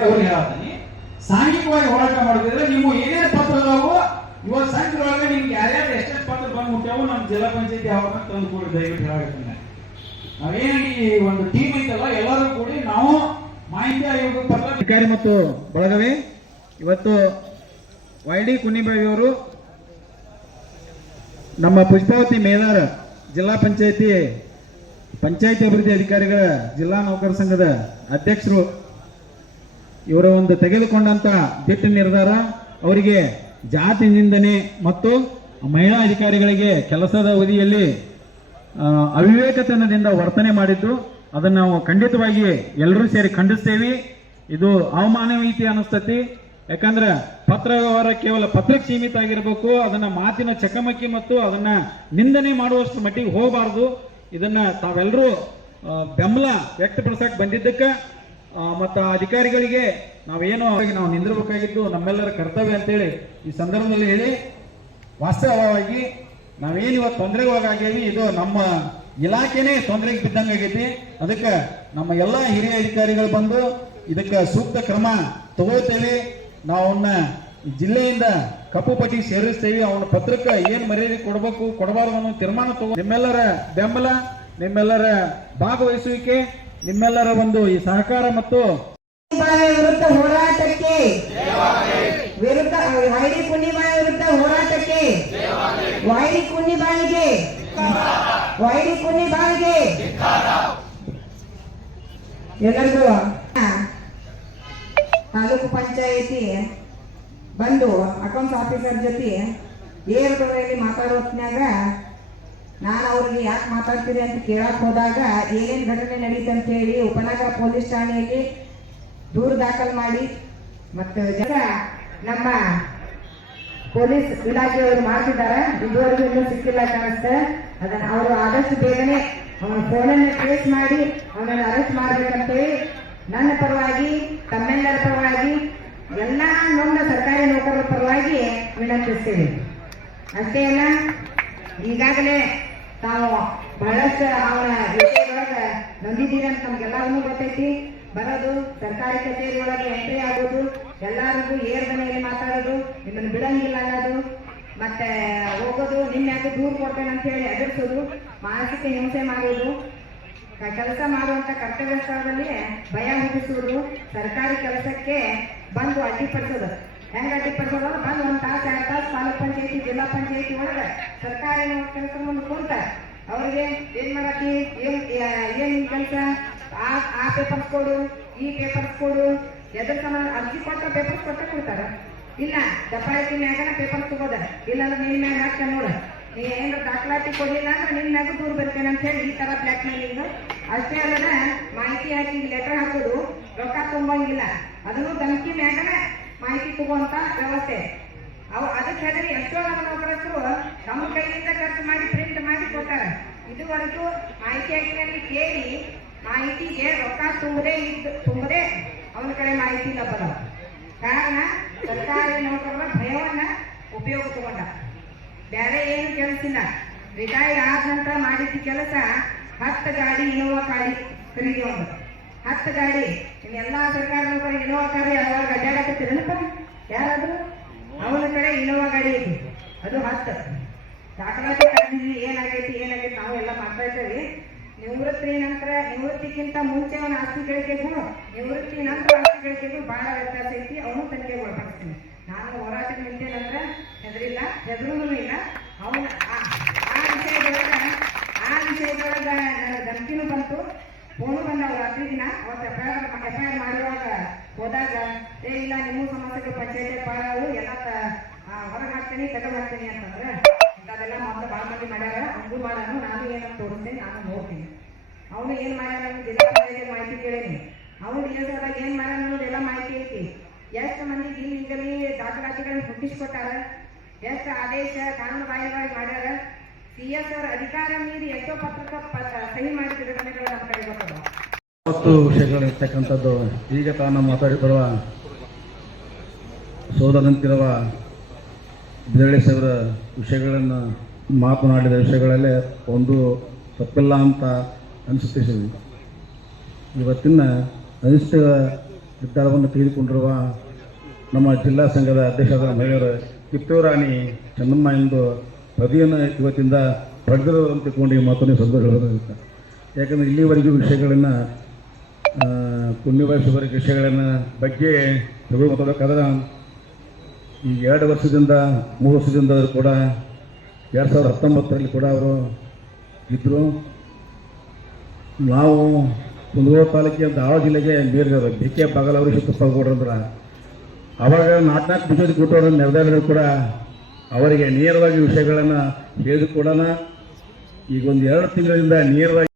ಹೇಳತ್ತೀನಿ ಸಾಂಘಿಕವಾಗಿ ಹೋರಾಟ ಮಾಡೋದಿದ್ರೆ ನೀವು ಏನೇ ಪತ್ರದವು ಇವತ್ತು ಸಂಘದೊಳಗೆ ನಿಮ್ಗೆ ಯಾರ್ಯಾರು ಎಷ್ಟೆಷ್ಟು ಪತ್ರ ಬಂದು ನಮ್ಮ ಜಿಲ್ಲಾ ಪಂಚಾಯತಿ ಅವ್ರನ್ನ ತಂದು ಕೊಡಿ, ದಯವಿಟ್ಟು ಈ ಒಂದು ಟೀಮ್ ಐತಲ್ಲ, ಎಲ್ಲರೂ ಕೂಡಿ ನಾವು ಮಾಹಿತಿ ಆಯೋಗ ಅಧಿಕಾರಿ ಮತ್ತು ಬಳಗವೇ, ಇವತ್ತು ವೈ ಡಿ ಕುನ್ನಿಬಾವಿಯವರು ನಮ್ಮ ಪುಷ್ಪಾವತಿ ಮೇದಾರ ಜಿಲ್ಲಾ ಪಂಚಾಯತಿ ಪಂಚಾಯತಿ ಅಭಿವೃದ್ಧಿ ಅಧಿಕಾರಿಗಳ ಜಿಲ್ಲಾ ನೌಕರ ಸಂಘದ ಅಧ್ಯಕ್ಷರು ಇವರ ಒಂದು ತೆಗೆದುಕೊಂಡಂತ ದಿಟ್ಟ ನಿರ್ಧಾರ ಅವರಿಗೆ ಜಾತಿ ನಿಂದನೆ ಮತ್ತು ಮಹಿಳಾ ಅಧಿಕಾರಿಗಳಿಗೆ ಕೆಲಸದ ಅವಧಿಯಲ್ಲಿ ಅವಿವೇಕತನದಿಂದ ವರ್ತನೆ ಮಾಡಿದ್ದು, ಅದನ್ನು ನಾವು ಖಂಡಿತವಾಗಿ ಎಲ್ಲರೂ ಸೇರಿ ಖಂಡಿಸ್ತೇವೆ. ಇದು ಅವಮಾನವೀತಿ ಅನಿಸ್ತತಿ. ಯಾಕಂದ್ರೆ ಪತ್ರ ವ್ಯವಹಾರ ಕೇವಲ ಪತ್ರಕ್ಕೆ ಸೀಮಿತ ಆಗಿರಬೇಕು, ಅದನ್ನ ಮಾತಿನ ಚಕಮಕಿ ಮತ್ತು ಅದನ್ನ ನಿಂದನೆ ಮಾಡುವಷ್ಟು ಮಟ್ಟಿಗೆ ಹೋಗಬಾರ್ದು. ಇದನ್ನ ತಾವೆಲ್ಲರೂ ಬೆಂಬಲ ವ್ಯಕ್ತಪಡಿಸಕ್ ಬಂದಿದ್ದಕ್ಕೆ. ಮತ್ತ ಅಧಿಕಾರಿಗಳಿಗೆ ನಾವೇನು ನಾವು ನಿಂದಿರಬೇಕಾಗಿದ್ದು ನಮ್ಮೆಲ್ಲರ ಕರ್ತವ್ಯ ಅಂತೇಳಿ ಈ ಸಂದರ್ಭದಲ್ಲಿ ಹೇಳಿ, ವಾಸ್ತವವಾಗಿ ನಾವೇನು ಇವತ್ತು ತೊಂದರೆಗೆ ಇದು ನಮ್ಮ ಇಲಾಖೆನೇ ತೊಂದರೆಗೆ ಬಿದ್ದಂಗೆ ಆಗೈತಿ. ಅದಕ್ಕೆ ನಮ್ಮ ಎಲ್ಲ ಹಿರಿಯ ಅಧಿಕಾರಿಗಳು ಬಂದು ಇದಕ್ಕೆ ಸೂಕ್ತ ಕ್ರಮ ತಗೋತೇವೆ. ನಾವು ಜಿಲ್ಲೆಯಿಂದ ಕಪ್ಪು ಪಟ್ಟಿ ಸೇರಿಸ್ತೇವೆ. ಅವನ ಪತ್ರಕ್ಕೆ ಏನು ಮರ್ಯಾದೆ ಕೊಡಬೇಕು, ಕೊಡಬಾರದು ಅನ್ನೋ ತೀರ್ಮಾನ ತಗೋ ನಿಮ್ಮೆಲ್ಲರ ಬೆಂಬಲ, ನಿಮ್ಮೆಲ್ಲರ ಭಾಗವಹಿಸುವಿಕೆ ನಿಮ್ಮೆಲ್ಲರ ಒಂದು ಈ ಸಹಕಾರ ಮತ್ತು ವಿರುದ್ಧ ಹೋರಾಟಕ್ಕೆ. ವಿರುದ್ಧ ವೈರಿ ಕುಣಿಬಾಯಿ ವಿರುದ್ಧ ಹೋರಾಟಕ್ಕೆ. ವೈರಿ ಕುಣಿಬಾಯಿಗೆ ವೈರಿ ಕುಣಿಬಾಯಿಗೆ ಎಲ್ಲರಿಗೂ ತಾಲೂಕು ಪಂಚಾಯಿತಿ ಬಂದು ಅಕೌಂಟ್ಸ್ ಆಫೀಸರ್ ಜೊತೆ ಏರ್ಗಳಲ್ಲಿ ಮಾತಾಡೋ ಹೊತ್ನ್ಯಾಗ ನಾನು ಅವ್ರಿಗೆ ಯಾಕೆ ಮಾತಾಡ್ತೀನಿ ಅಂತ ಕೇಳಕ್ ಹೋದಾಗ ಏನೇನ್ ಘಟನೆ ನಡೀತಂತ ಹೇಳಿ ಉಪನಗರ ಪೊಲೀಸ್ ಠಾಣೆಯಲ್ಲಿ ದೂರು ದಾಖಲು ಮಾಡಿ. ಮತ್ತು ಜನ ನಮ್ಮ ಪೊಲೀಸ್ ಇಲಾಖೆಯವರು ಮಾಡ್ತಿದ್ದಾರೆ. ಇದುವರೆಗೂ ಇನ್ನೂ ಸಿಕ್ಕಿಲ್ಲ ಕಾಣಿಸ್ತೆ. ಅದನ್ನ ಅವರು ಆದಷ್ಟು ಬೇಗನೆ ಅವನ ಫೋನನ್ನು ಟ್ರೇಸ್ ಮಾಡಿ ಅವನನ್ನು ಅರೆಸ್ಟ್ ಮಾಡ್ಬೇಕಂತೇಳಿ ನನ್ನ ಪರವಾಗಿ, ತಮ್ಮೆಲ್ಲರ ಪರವಾಗಿ, ಎಲ್ಲ ನಮ್ಮ ಸರ್ಕಾರಿ ನೌಕರರ ಪರವಾಗಿ ವಿನಂತಿಸ್ತೀವಿ ಅಷ್ಟೇ ಅಲ್ಲ, ಈಗಾಗಲೇ ತಾವು ಬಹಳಷ್ಟು ಅವನ ವಿಷಯದೊಳಗೆ ನೊಂದಿದ್ದೀರಿ ಅಂತ ನಮ್ಗೆಲ್ಲರಿಗೂ ಗೊತ್ತೈತಿ. ಬರೋದು ಸರ್ಕಾರಿ ಕಚೇರಿ ಒಳಗೆ ಎಂಟ್ರಿ ಆಗೋದು, ಎಲ್ಲರಿಗೂ ಏರ್ ಮನೆಯಲ್ಲಿ ಮಾತಾಡೋದು, ನಿಮ್ಮನ್ನು ಬಿಡಂಗಿಲ್ಲ ಅನ್ನೋದು, ಮತ್ತೆ ಹೋಗೋದು ನಿನ್ನೆ ಯಾಕೆ ದೂರ ಕೊಡ್ತೇನೆ ಅಂತ ಹೇಳಿ ಎದುರಿಸೋದು, ಮಾನಸಿಕ ಹಿಂಸೆ ಮಾಡೋದು ಕೆಲಸ ಮಾಡುವಂತ ಕರ್ತವ್ಯ ಸ್ಥಳದಲ್ಲಿ ಭಯ ಹುಟ್ಟಿಸುವುದು ಸರ್ಕಾರಿ ಕೆಲಸಕ್ಕೆ ಬಂದು ಅಡ್ಡಿಪಡಿಸೋದು. ಹೆಂಗೆ ಅಡ್ಡಿಪಡಿಸೋದು? ಬಂದು ಒಂದು ತಾಸು, ಎರಡು ತಾಸು ತಾಲೂಕು ಪಂಚಾಯತಿ ಜಿಲ್ಲಾ ಪಂಚಾಯಿತಿ ಒಳಗ ಸರ್ಕಾರಿ ಕೆಲಸ ಮುಂದ್ ಕುಂತಾರ ಅವ್ರಿಗೆ ಏನ್ ಮಾಡತ್ತಿ ಏನ್ ಏನ್ ಕೆಲಸ? ಆ ಆ ಪೇಪರ್ಸ್ ಕೊಡು, ಈ ಪೇಪರ್ಸ್ ಕೊಡು. ಎದ್ರ ಸಮಾನ ಅರ್ಜಿ ಕೊಟ್ಟ ಪೇಪರ್ಸ್ ಕೊಟ್ಟ ಕೊಡ್ತಾರ. ಇಲ್ಲ ದಪ್ಪಾಳಿಕೆ ಮ್ಯಾಗನ ಪೇಪರ್ ತಗೋದ. ಇಲ್ಲ ನಿನ್ ಮ್ಯಾಗ ಹಾಕ್ತ ನೋಡ. ನೀ ಏನಾರ ದಾಖಲಾತಿ ಕೊಡ್ಲಿಲ್ಲ ಅಂದ್ರೆ ನಿನ್ ಮ್ಯಾಗ ದೂರ ಬರ್ತೇನೆ ಅಂತ ಹೇಳಿ ಈ ತರ ಬ್ಲಾಕ್ ಮೇಲಿಂಗ್ ಅಷ್ಟೇ ಅಲ್ಲದ ಮಾಹಿತಿ ಹಾಕಿ ಲೆಟರ್ ಹಾಕೋದು ರೊಕ್ಕ ತುಂಬಂಗಿಲ್ಲ. ಅದನ್ನು ಧಮಕಿ ಮ್ಯಾಗನ ಮಾಹಿತಿ ತಗೋಂತ ವ್ಯವಸ್ಥೆ. ಅವು ಅದಕ್ಕೆ ಹೆದರಿ ಎಷ್ಟೋ ನಮ್ಮ ನೌಕರಸ್ಥರು ತಮ್ಮ ಕೈಯಿಂದ ಖರ್ಚು ಮಾಡಿ ಪ್ರಿಂಟ್ ಮಾಡಿ ಕೊಟ್ಟಾರ ಇದುವರೆಗೂ ಮಾಹಿತಿ ಆಗಿನಲ್ಲಿ ಕೇಳಿ ಮಾಹಿತಿಗೆ ರೊಕ್ಕ ತುಂಬದೇ ಇದ್ದು, ತುಂಬದೇ ಅವನ ಕಡೆ ಮಾಹಿತಿ ಇಲ್ಲ ಬರಲ್ಲ ಕಾರಣ ಸರ್ಕಾರಿ ನೌಕರರ ಭಯವನ್ನ ಉಪಯೋಗ ತಗೊಂಡ. ಬೇರೆ ಏನು ಕೆಲಸ ಇಲ್ಲ. ರಿಟೈರ್ ಆದ ನಂತರ ಮಾಡಿದ ಕೆಲಸ ಹತ್ತು ಗಾಡಿ ಇನೋವಾ ಕಾಡಿ ಖರೀದಿ ಹತ್ತು ಗಾಡಿ. ಎಲ್ಲ ಸರ್ಕಾರಿ ನೌಕರ ಇನೋವಾ ಗಾಡಿ ಅವಾಗ ಅಡ್ಡಾಡಕತ್ತೀರನಪ್ಪ ಯಾರಾದ್ರು? ಅವನ ಕಡೆ ಇನೋವಾ ಗಾಡಿ ಐತಿ. ಅದು ಹತ್ತು. ಕರೆದಿದ್ವಿ ಏನಾಗೈತಿ ಏನಾಗೈತಿ ನಾವು ಎಲ್ಲ ಮಾಡ್ತಾ ಇದ್ದೇವೆ. ನಿವೃತ್ತಿ ನಂತರ ನಿವೃತ್ತಿಗಿಂತ ಮುಂಚೆ ಅವನ ಆಸ್ತಿ ಗಳಿಕೆಗೂ ನಿವೃತ್ತಿ ನಂತರ ಆಸ್ತಿ ಗಳಿಕೆಗೂ ಬಹಳ ವ್ಯತ್ಯಾಸ ಐತಿ. ಅವನು ತನಿಖೆ ಒಳಪಡಿಸ್ತೀನಿ. ನಾನು ಹೋರಾಟಕ್ಕೆ ನಿಂತೇನಂದ್ರೆ ಹೆದರಿಲ್ಲ ಹೆದರೂ ಇಲ್ಲ. ಅವನ ಆ- ಆ ವಿಷಯದೊಳಗ ಆ ವಿಷಯದೊಳಗ ನನ್ನ ಧಮಕಿನೂ ಬಂತು ಫೋನು ಬಂದವು ರಾತ್ರಿ ದಿನ ಅವತ್ತು F I R F I R ಮಾಡುವಾಗ ಹೋದಾಗ, ಏ, ಇಲ್ಲ ನಿಮ್ಮ ಸಮಸ್ಯೆಗೆ ಪಂಚಾಯತಿ ಪಾಳವು ಎಲ್ಲ ಹೊರಗೆ ಹಾಕ್ತೀನಿ, ತೆಗೆದು ಹಾಕ್ತೀನಿ ಅಂತಂದ್ರೆ, ಇಂಥದ್ದೆಲ್ಲ ಮೊದಲು ಭಾಳ ಮಂದಿ ಮಾಡ್ಯಾರ. ಹಂಗೂ ಮಾಡೋಣ ನಾನು ಏನಂತ ತೋರಿಸ್ತೀನಿ, ನಾನು ನೋಡ್ತೀನಿ. ಅವನು ಏನು ಮಾಡ್ಯಾನ ಅಂತ ಜಿಲ್ಲಾ ಪಂಚಾಯತಿ ಮಾಹಿತಿ ಕೇಳೀನಿ. ಅವನು ಡಿ ಏನು ಮಾಡ್ಯಾರ ಅನ್ನೋದೆಲ್ಲ ಮಾಹಿತಿ ಐತಿ. ಎಷ್ಟು ಮಂದಿ ಈಗಲೇ ದಾಖಲಾತಿಗಳನ್ನ ಹುಟ್ಟಿಸ್ಕೊಟ್ಟಾರ? ಎಷ್ಟು ಆದೇಶ ಕಾನೂನು ಬಾಹಿರವಾಗಿ ಮಾಡ್ಯಾರ? ಸಿ ಎಸ್ ಆರ್ ಅಧಿಕಾರ ಮೀರಿ ಎಷ್ಟೋ ಪತ್ರಕ ಸಹಿ ಮಾಡಿದ ಘಟನೆಗಳು ನಮ್ಮ ಕಡೆ ಗೊತ್ತದ ಮತ್ತು ವಿಷಯಗಳಿರ್ತಕ್ಕಂಥದ್ದು ಈಗ ತಾನು ಮಾತಾಡಿಕೊಳ್ಳುವ ಸೋದರಂತಿರುವ ಬಿದಳಿ ಸಾವಿರ ವಿಷಯಗಳನ್ನು ಮಾತನಾಡಿದ ವಿಷಯಗಳಲ್ಲೇ ಒಂದು ತಪ್ಪಿಲ್ಲ ಅಂತ ಅನಿಸುತ್ತಿದ್ದೀವಿ ಇವತ್ತಿನ ಅನಿಷ್ಟ ನಿರ್ಧಾರವನ್ನು ತೆಗೆದುಕೊಂಡಿರುವ ನಮ್ಮ ಜಿಲ್ಲಾ ಸಂಘದ ಅಧ್ಯಕ್ಷರ ಮಹಿಳೆಯರು ಕಿತ್ತೂರು ರಾಣಿ ಚೆನ್ನಮ್ಮ ಎಂದು ಪದವಿಯನ್ನು ಇವತ್ತಿಂದ ಪಡೆದಿರುವಂತೆ ತಿಳ್ಕೊಂಡು ಈ ಮಾತನ್ನು ಹೇಳೋದಾಗುತ್ತೆ ಯಾಕಂದರೆ ಇಲ್ಲಿವರೆಗೂ ವಿಷಯಗಳನ್ನು ಪುಣ್ಯವಾಯಿಸುವ ವಿಷಯಗಳನ್ನು ಬಗ್ಗೆ ತಗೊಂಡು ಮಾತಾಡಬೇಕಾದ್ರೆ ಈ ಎರಡು ವರ್ಷದಿಂದ, ಮೂರು ವರ್ಷದಿಂದ ಕೂಡ, ಎರಡು ಸಾವಿರದ ಹತ್ತೊಂಬತ್ತರಲ್ಲಿ ಕೂಡ ಅವರು ಇದ್ದರು ನಾವು ಕುಂದಗೋಳ ತಾಲೂಕಿನ ಧಾರವಾಡ ಜಿಲ್ಲೆಗೆ ನೀರು ಬಿ ಕೆ ಬಾಗಲ್ ಅವರು ಕೊಡ್ರಂದ್ರೆ ಅವಾಗ ನಾಲ್ಕು ಬಿಜೆಪಿ ಕೊಟ್ಟವರ ನಿರ್ಧಾರಗಳು ಕೂಡ ಅವರಿಗೆ ನೇರವಾಗಿ ವಿಷಯಗಳನ್ನು ಹೇಳಿದ ಕೂಡ ಈಗ ಒಂದು ಎರಡು ತಿಂಗಳಿಂದ ನೇರವಾಗಿ